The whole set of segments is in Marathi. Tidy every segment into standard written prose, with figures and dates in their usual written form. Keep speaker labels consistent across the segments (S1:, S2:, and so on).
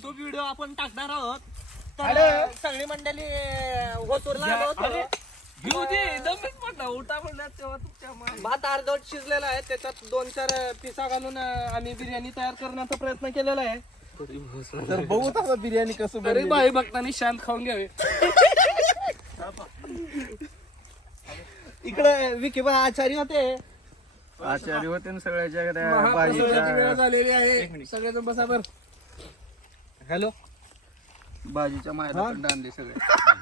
S1: युट्यूब व्हिडिओ आपण टाकणार आहोत. तर सगळी मंडळी होतूरला आलो होतो. भात अर्धवट शिजलेला आहे, त्याच्यात 2-4 पिसा घालून आम्ही बिर्याणी तयार करण्याचा प्रयत्न केलेला आहे.
S2: तर बघू आता बिर्याणी कसं
S3: तरी बाई भक्तांनी शांत खाऊन घ्यावे.
S1: इकडे विकीबा आचारी होते.
S2: आचार्य होते ना सगळ्याच्या
S3: महाप्रसादाची वेळ झालेली आहे. सगळेजण बसा बर.
S1: हॅलो,
S2: भाजीच्या मायला आणले सगळे.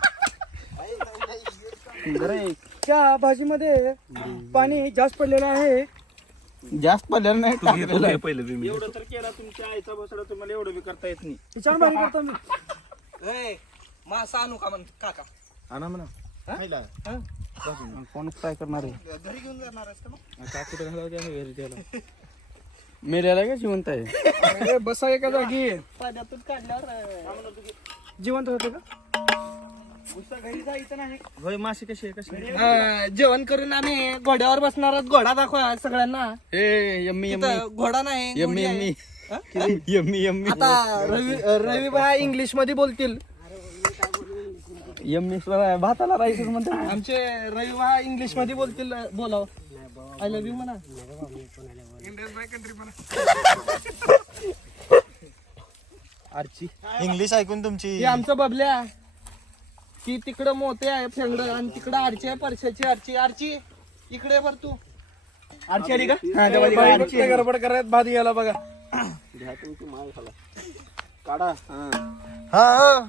S3: त्या भाजीमध्ये पाणी जास्त पडलेलं आहे.
S2: जास्त पडलेलं नाही टाकलेलं आहे.
S4: एवढं तर केला तुमच्या आईचा बसडा, तुम्हाला एवढं बी करता येत नाही.
S3: विचार भारी करतो मी.
S1: मासा आणू का म्हण काका?
S2: आणा म्हणा. कोण काय करणार आहे?
S1: घरी घेऊन जाणार आहेस का मग?
S2: काकुठे घालावं घरी त्याला. मेल्याला का जिवंत आहे?
S3: अरे बसा एका जागी.
S1: पाण्यातून काढल्यावर
S3: जिवंत होते का?
S1: घरी जायचं नाही.
S2: होय, माशी कशी आहे कशी?
S1: जेवण करून आम्ही घोड्यावर बसणार आहोत. घोडा दाखवा सगळ्यांना.
S2: ए यम्मी यम्मी
S1: तिथं घोडा नाही,
S2: यम्मी
S1: घोडी आहे.
S2: यम्मी यम्मी यम्मी
S1: आता रवी भाई इंग्लिश मध्ये बोलतील.
S2: यम्मी भाताला राहायचं म्हणतात.
S1: आमचे रवी भाई इंग्लिश मध्ये बोलतील. बोलाव आय लव्ह यू म्हणा.
S2: आरची
S5: इंग्लिश ऐकून तुमची
S1: हे आमचं बबल्या, ती तिकडं मोठे आहे फेंगड, आणि तिकडं आरची आहे परशाची. आरची इकडे बर तू. आरची आली का?
S3: बाई बघते गडबड करत भात घ्यायला बघा.
S2: काढा.
S5: हा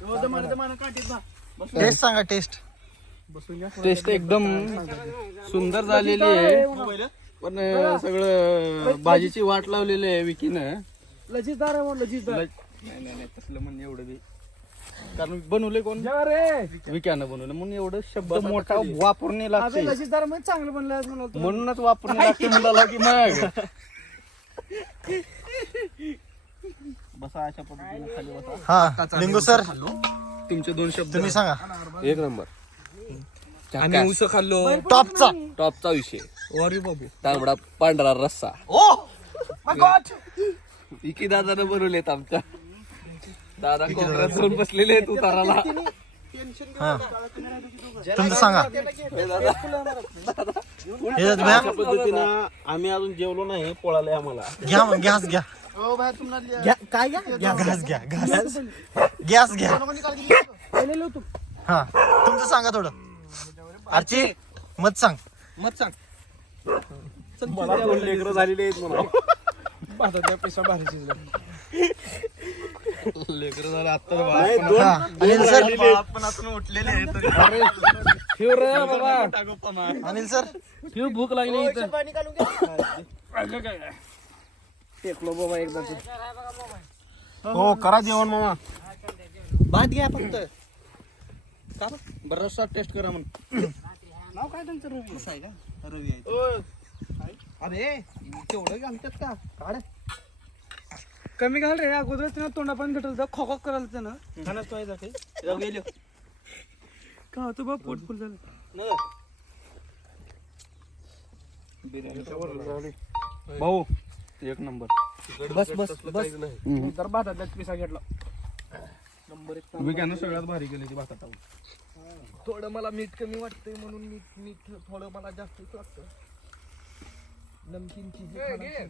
S5: टेस्ट सांगा टेस्ट.
S2: टेस्ट एकदम सुंदर झालेली आहे, पण सगळं भाजीची वाट लावलेली आहे विकीनं.
S3: लजीजदार आहे म्हणून लजीजदार.
S2: नाही तसलं म्हणून एवढं बी, कारण बनवले कोण?
S3: रे
S2: विक्यानं बनवलं म्हणून एवढं शब्द मोठा वापरणे लागते.
S3: अबे लजीजदार म्हणजे चांगलं बनलं आहे म्हणून तू.
S2: म्हणूनच वापरणे लागते म्हणाला की मग बसा अशा पद्धतीने खाली बसा.
S5: हा लिंगू सर
S2: तुमचे 2 शब्द
S5: तुम्ही सांगा.
S4: एक नंबर.
S1: आम्ही उस खाल्लो.
S5: टॉपचा
S4: टॉपचा विषय.
S1: अरे बाबू,
S4: तांबडा पांढरा रस्सा.
S1: माय गॉड.
S4: इकी दादानं बनवलेत आमच्या. दादा कोपऱ्यात जाऊन बसलेले आहेत उताराला.
S5: हा तुमचं सांगा. हे भैया
S4: अशा पद्धतीनं आम्ही अजून जेवलो नाही, पोळाले आम्हाला.
S5: घ्या मग गॅस घ्या.
S1: काय घ्या?
S5: गॅस घ्या गॅस घ्या. हा तुमचं सांगा थोडं. आरची मत सांग.
S1: मत सांग.
S4: मला 2 लेकरं झालेली आहेत म्हणा.
S3: भाताच्या पैसा भारी शिजला.
S2: लेकरं झालं आता.
S4: नाही, 2
S5: हा अनिल सर.
S3: ठेव रे बाबा.
S5: अनिल सर
S3: ठेव, भूक लागली इथं. टेकलो बाबा एकदा तू.
S4: हो करा जेवण मामा.
S1: भात घ्या फक्त.
S2: बरं रस्सा टेस्ट करा म्हणून.
S3: नाव काय त्यांचं रवी?
S1: असं आहे का? रवी आहे. अरे तेवढं घालतात का? काढ.
S3: कमी घाल रे. अगोदरच त्यांना तोंडा पण भेटल खो खो करायला त्यानं.
S1: खाणच तो जाते. रवी गेलो.
S3: का होतं बा पोट फुल झालं.
S2: भाऊ एक नंबर.
S1: बस बस बस.
S3: तर भातातल्याच पिसा घेतला.
S2: विक्यानं सगळ्यात भारी केली ती भातात टाकून.
S1: थोडं मला मीठ कमी वाटतंय म्हणून मीठ थोडं मला जास्तच लागतं. नमकीन चीज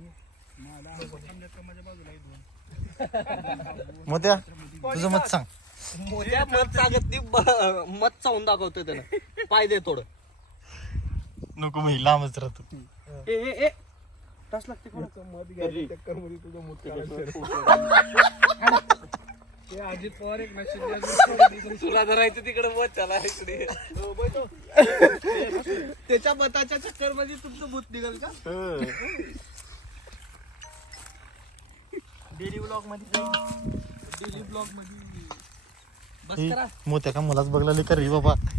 S5: मोत्या तुझं मत सांग.
S1: मोठ्या मत सांगत ती मत चावून दाखवतोय त्यानं. पाय दे थोडं.
S5: नको मी लांबच राहतो.
S3: ए तास लागते कोण? अजित पवार एक
S4: तुला धरायचं तिकडे मत चला इकडे.
S1: त्याच्या मताच्या चक्कर मध्ये तुमचं भूत निघाल का? डेली ब्लॉग मध्ये बस
S5: ही
S1: करा.
S5: मोत्या का मलाच बघला कर रे बाबा.